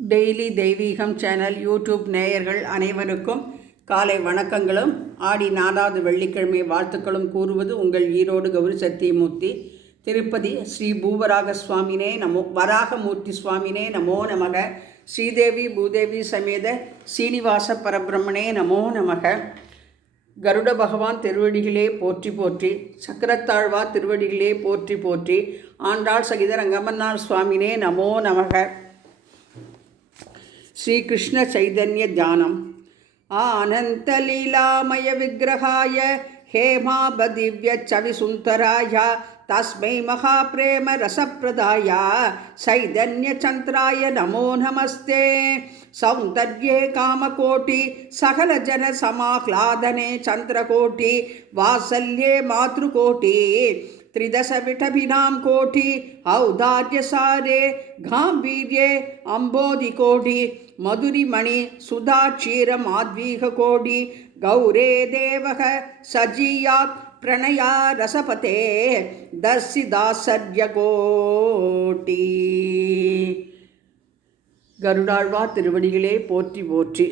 Daily தெய்வீகம் channel YouTube நேயர்கள் அனைவருக்கும் காலை வணக்கங்களும் ஆடி 4வது வெள்ளிக்கிழமை வாழ்த்துக்களும் கூறுவது உங்கள் ஈரோடு கௌரி சத்தியமூர்த்தி. திருப்பதி ஸ்ரீ பூவராக சுவாமினே நமோ, வராகமூர்த்தி சுவாமினே நமோ நமக. ஸ்ரீதேவி பூதேவி சமேத சீனிவாச பரபிரம்மனே நமோ நமக. கருட பகவான் திருவடிகளே போற்றி போற்றி, சக்கரத்தாழ்வா திருவடிகளே போற்றி போற்றி, ஆண்டாள் சகித ரங்கமன்னார் சுவாமினே நமோ நமக. श्री कृष्ण चैतन्य ध्यानम आनंतलीलामय विग्रहाय हेमाबदिव्य चविसुंदराय तस्मै महाप्रेम रसप्रदाय चैतन्य चंद्राय नमो नमस्ते. सौंदर्ये कामकोटि सकल जन समाह्लादने चंद्रकोटि वात्सल्ये मातृकोटि त्रिदश विटभिनां कोटि औदार्यसारे गांभीर्ये अम्बोधिकोटि मधुरिमणि सुधाक्षीर माध्वीहकोटि गौरे देवः सजीयात् प्रणया रसपते दर्शिदासर्यकोटि. गरुडाழ்வார் திருவடிகளே போற்றி போற்றி.